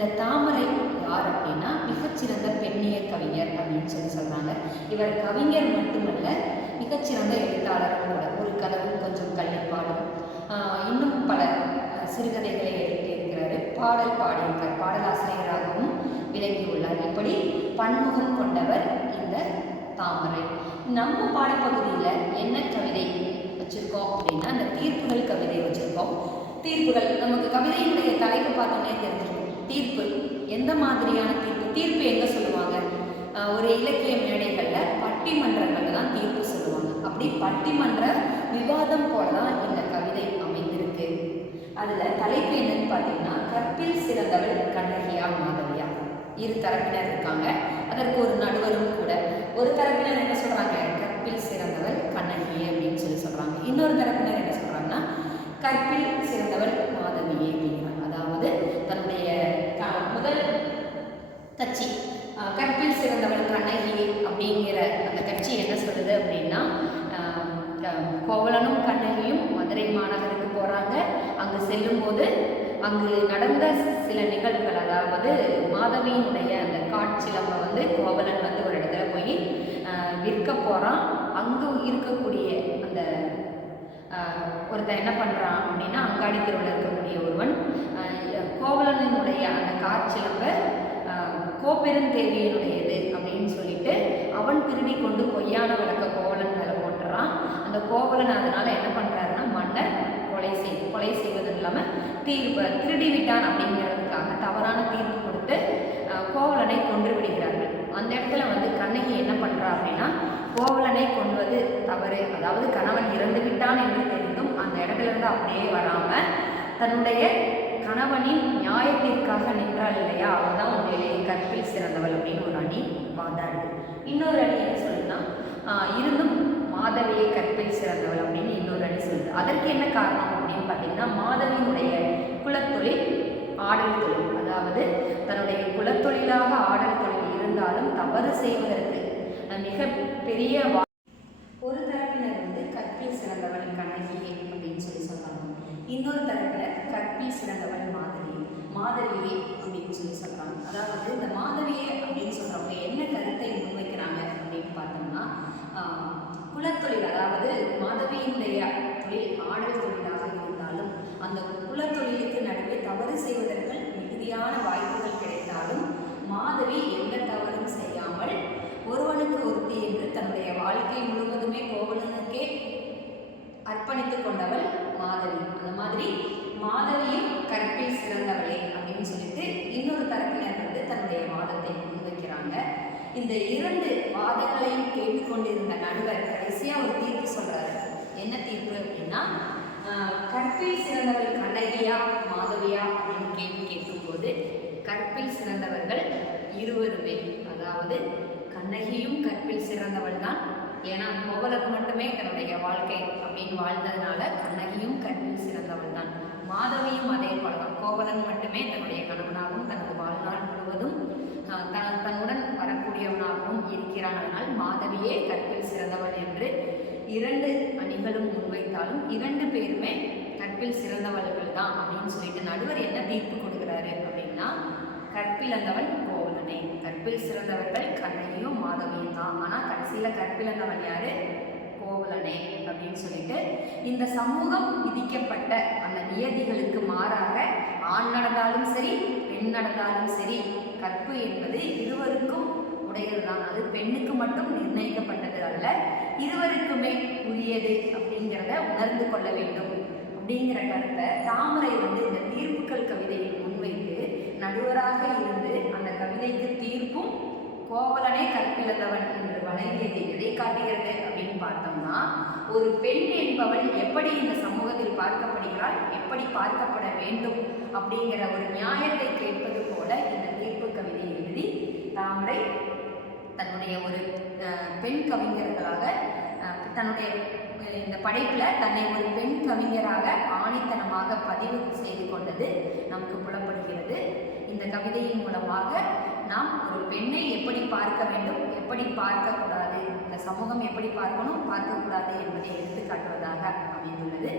இந்த தாமரை யார் அப்படின்னா மிகச்சிறந்த பெண்ணிய கவிஞர் அப்படின்னு சொல்கிறாங்க. இவர் கவிஞர் மட்டுமல்ல, மிகச்சிறந்த எழுத்தாளரும் கூட. ஒரு கனவு கொஞ்சம் கள்ளிப்பாடும், இன்னும் பல சிறுகதைகளை எழுதியிருக்கிறாரு. பாடல் பாடியிருக்கார், பாடலாசிரியராகவும் விளங்கியுள்ளார். இப்படி பன்முகம் கொண்டவர் இந்த தாமரை. நம்ம பாடப்பகுதியில் என்ன கவிதை வச்சுருக்கோம் அப்படின்னா, அந்த தீர்ப்புகள் கவிதை வச்சுருக்கோம். தீர்ப்புகள் நமக்கு கவிதையினுடைய தலைப்பு பார்த்தோன்னே தெரிஞ்சிருக்கும். தீர்ப்பு எந்த மாதிரியான தீர்ப்பு? தீர்ப்பு எங்கே சொல்லுவாங்க? ஒரு இலக்கிய மேடைகளில் பட்டிமன்றங்களில் தான் தீர்ப்பு சொல்லுவாங்க. அப்படி பட்டிமன்ற விவாதம் போல தான் இந்த கவிதை அமைந்திருக்கு. அதில் தலைப்பு என்னன்னு பார்த்தீங்கன்னா, கற்பில் சிறந்தவள் கண்ணகியா மாதவியா. இரு தரப்பினர் இருக்காங்க, அதற்கு ஒரு நடுவரும் கூட. ஒரு தரப்பினர் என்ன சொல்கிறாங்க? கற்பில் சிறந்தவள் கண்ணகியே அப்படின்னு சொல்கிறாங்க. இன்னொரு தரப்பினர் என்ன சொல்கிறாங்கன்னா, கற்பில் சிறந்தவள் மாதவியே அப்படிங்கிறாங்க. அதாவது தன்னுடைய முதல் கட்சி கற்பில் சிறந்தவள் கண்ணகி அப்படிங்கிற அந்த கட்சி என்ன சொல்லுது அப்படின்னா, கோவலனும் கண்ணகியும் மதுரை மாநகருக்கு போகிறாங்க. அங்கு செல்லும்போது அங்கு நடந்த சில நிகழ்வுகள், அதாவது மாதவியினுடைய அந்த காட்சிலம்பை கோவலன் ஒரு இடத்துல போய் விற்க போகிறான். அங்கு இருக்கக்கூடிய அந்த ஒருத்தன் என்ன பண்ணுறான் அப்படின்னா, அங்காடி தெருவில் இருக்கக்கூடிய ஒருவன் கோவலனுடைய அந்த காட்சிலம்பை கோப்பெருந்தேவியினுடையது அப்படின்னு சொல்லிட்டு அவன் திருடி கொண்டு பொய்யான விளக்க கோவலன் மேலே போட்டுறான். அந்த கோவலன் அதனால என்ன பண்ணுறாருன்னா, மன்னர் கொலை செய்வதும் இல்லாமல் திருடி விட்டான் அப்படிங்கிறதுக்காக தவறான தீர்ப்பு கொடுத்து கோவலனை கொன்று விடுகிறார்கள். அந்த இடத்துல கண்ணகி என்ன பண்ணுறா அப்படின்னா, கோவலனை கொன்றது தவறு, அதாவது கணவன் இறந்து விட்டான் என்று தெரிந்தும் அந்த இடத்துல இருந்து அப்படியே வராமல் தன்னுடைய கணவனின் நியாயத்திற்காக நின்றாள் இல்லையா, அவள் தான் உண்மையிலேயே கற்பில் சிறந்தவள் அப்படின்னு ஒரு அணி வாதாடு. இன்னொரு அணி என்ன சொல்லுன்னா, இருந்தும் மாதவியை கற்பில் சிறந்தவள் அப்படின்னு இன்னொரு அணி சொல்லுது. அதற்கு என்ன காரணம் அப்படின்னு பார்த்தீங்கன்னா, மாதவியினுடைய குலத்தொழில் ஆடல் தொழில், அதாவது தன்னுடைய குலத்தொழிலாக ஆடல் தொழில் இருந்தாலும் தவறு செய்வதற்கு மிக பெரிய ஒரு தரப்பினர் கற்பில் சிறந்தவள் கண்ணகியே அப்படின்னு சொல்கிறாங்க. இன்னொரு தரப்பில் கற்பில் சிறந்தவள் மாதவியே அப்படின்னு சொல்கிறாங்க. அதாவது இந்த மாதவியே அப்படின்னு சொல்கிறவங்க என்ன கருத்தை முன்வைக்கிறாங்க அப்படின்னு பார்த்தோம்னா, குலத்தொழில், அதாவது மாதவியினுடைய தொழில் ஆடல் தொழிலாக இருந்தாலும் அந்த குலத்தொழிலுக்கு நடுவே தவறு செய்வதற்கு மிகுதியான வாய்ப்புகள் கிடைத்தாலும் மாதவி எந்த தவறும் செய்யாமல் ஒருவனுக்கு ஒருத்தி என்று தன்னுடைய வாழ்க்கை முழுவதுமே கோவலனுக்கே அர்ப்பணித்து கொண்டவள் மாதவி. அந்த மாதிரி மாதவியும் கற்பில் சிறந்தவளே அப்படின்னு சொல்லிட்டு இன்னொரு தரப்பினர் தன்னுடைய வாதத்தை முன்வைக்கிறாங்க. இந்த இரண்டு வாதங்களையும் கேட்டுக்கொண்டிருந்த நடுவர் கடைசியாக ஒரு தீர்ப்பு சொல்றாரு. என்ன தீர்ப்பு அப்படின்னா, கற்பில் சிறந்தவள் கண்ணகியா மாதவியா அப்படின்னு கேள்வி கேட்கும்போது கற்பில் சிறந்தவர்கள் இருவருமே, அதாவது கண்ணகியும் கற்பில் சிறந்தவள் தான். ஏன்னா கோவலன் மட்டுமே தன்னுடைய வாழ்க்கை அப்படின்னு வாழ்ந்ததுனால கண்ணகியும் கற்பில் சிறந்தவள் தான். மாதவியும் அதே போல தான். கோவலன் மட்டுமே தன்னுடைய கணவனாகவும் தனது வாழ்நாள் முழுவதும் தன்னுடன் வரக்கூடியவனாகவும் இருக்கிறான். அதனால் மாதவியே கற்பில் சிறந்தவள் என்று இரண்டு அணிகளும் முன்வைத்தாலும் இரண்டு பேருமே கற்பில் சிறந்தவர்கள் தான் அப்படின்னு சொல்லிட்டு நடுவர் என்ன தீர்ப்பு கொடுக்குறாரு அப்படின்னா, கற்பிழந்தவன் கோவலனே, கற்பில் சிறந்தவர்கள் கண்ணகியும் மாதவியும் தான். ஆனால் கடைசியில் கற்பிழந்தவன் யாரு? கோவலனே அப்படின்னு சொல்லிட்டு இந்த சமூகம் விதிக்கப்பட்ட அந்த நியதிகளுக்கு மாறாக ஆண் நடந்தாலும் சரி பெண் நடந்தாலும் சரி கற்பு என்பது இருவருக்கும் உடையது தான். அது பெண்ணுக்கு மட்டும் நிர்ணயிக்கப்பட்டது அல்ல, இருவருக்குமே உரியது அப்படிங்கிறத உணர்ந்து கொள்ள வேண்டும் அப்படிங்கிற கருத்தை தாமரை இந்த தீர்ப்புகள் கவிதையை முன்வைத்து நடுவராக இருந்து அந்த கவிதைக்கு தீர்ப்பும் கோவலனே கற்பிழந்தவன் என்று வழங்கியதை எதை காட்டுகிறது அப்படின்னு பார்த்தோம்னா, ஒரு பெண் என்பவள் எப்படி இந்த சமூகத்தில் பார்க்கப்படுகிறாள், எப்படி பார்க்கப்பட வேண்டும் அப்படிங்கிற ஒரு நியாயத்தை கேட்பது போல இந்த தீர்ப்பு கவிதையை எழுதி தாமரை தன்னுடைய ஒரு பெண் கவிஞர்களாக தன்னுடைய இந்த படைப்பில் தன்னை ஒரு பெண் கவிஞராக ஆணித்தனமாக பதிவு செய்து கொண்டது நமக்கு புலப்படுகிறது. இந்த கவிதையின் மூலமாக நாம் ஒரு பெண்ணை எப்படி பார்க்க வேண்டும், எப்படி பார்க்கக்கூடாது, இந்த சமூகம் எப்படி பார்க்கணும் பார்க்கக்கூடாது என்பதை எடுத்துக்காட்டுவதாக அமைந்துள்ளது.